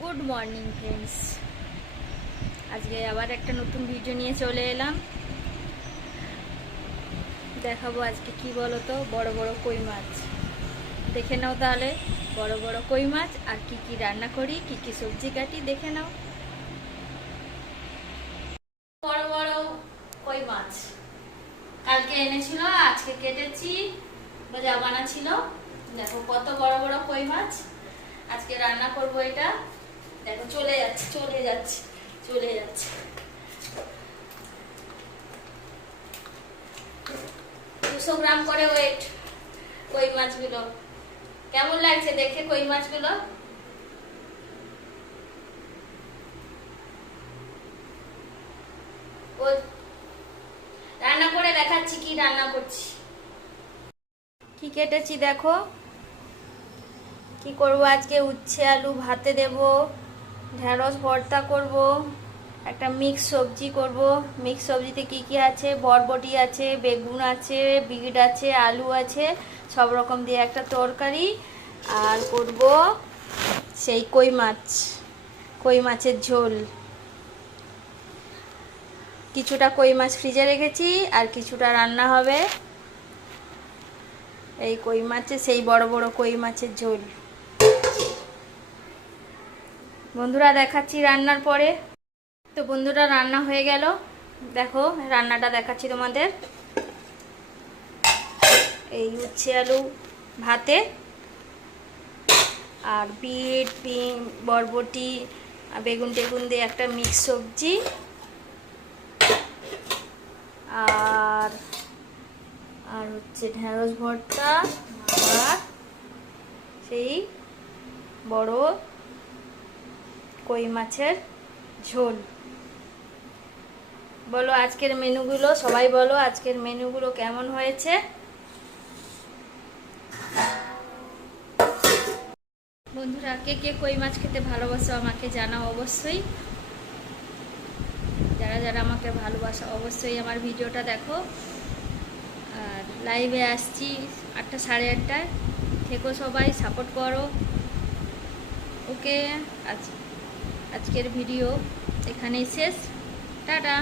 Good morning friends, আজকে আবার একটা নতুন ভিডিও নিয়ে চলে এলাম। দেখাবো আজকে কি বলো তো, বড় বড় কই মাছ। দেখে নাও তাহলে বড় বড় কই মাছ আর কি কি রান্না করি, কি কি সবজি কাটি, দেখে নাও। বড় বড় কই মাছ কালকে এনেছিল, আজকে কেটেছি, ভাজা বানা ছিল। দেখো কত বড় বড় কই মাছ, আজকে রান্না করব এটা। দেখো চলে যাচ্ছে 200 গ্রাম করে ওয়েট কই মাছগুলো। কেমন লাগছে দেখে কই মাছগুলো? রান্না করে দেখাচ্ছি কি রান্না করছি, কি কেটেছি দেখো। কি করব আজকে, উচ্ছে আলু ভাতে দেব, ঢেঁড়স ভর্তা করব, একটা মিক্স সবজি করব। মিক্স সবজিতে কি কি আছে, বরবটি আছে, বেগুন আছে, বিট আছে, আলু আছে, সব রকম দিয়ে একটা তরকারি। আর করব সেই কই মাছের ঝোল। কিছুটা কই মাছ ফ্রিজে রেখেছি আর কিছুটা রান্না হবে। এই কই মাছের, সেই বড় বড় কই মাছের ঝোল। বন্ধুরা দেখাচ্ছি রান্নার পরে। তো বন্ধুরা রান্না হয়ে গেল, দেখো রান্নাটা দেখাচ্ছি তোমাদের। এই উচ্ছে আলু ভাতে আর বিট বরবটি বেগুন টেগুন দিয়ে একটা মিক্স সবজি, আর আর হচ্ছে ঢেঁড়স ভর্তা, আর সেই বড় কই মাছের ঝোল। বলো আজকের মেনুগুলো, সবাই বলো আজকের মেনুগুলো কেমন হয়েছে। বন্ধুরা কে কে কই মাছ খেতে ভালোবাসো আমাকে জানাও অবশ্যই। যারা যারা আমাকে ভালোবাসো অবশ্যই আমার ভিডিওটা দেখো। আর লাইভে আসছি 8টা সাড়ে 8টায়, থেকো সবাই, সাপোর্ট করো। ওকে, আজকের ভিডিও এখানেই শেষ, টাটা।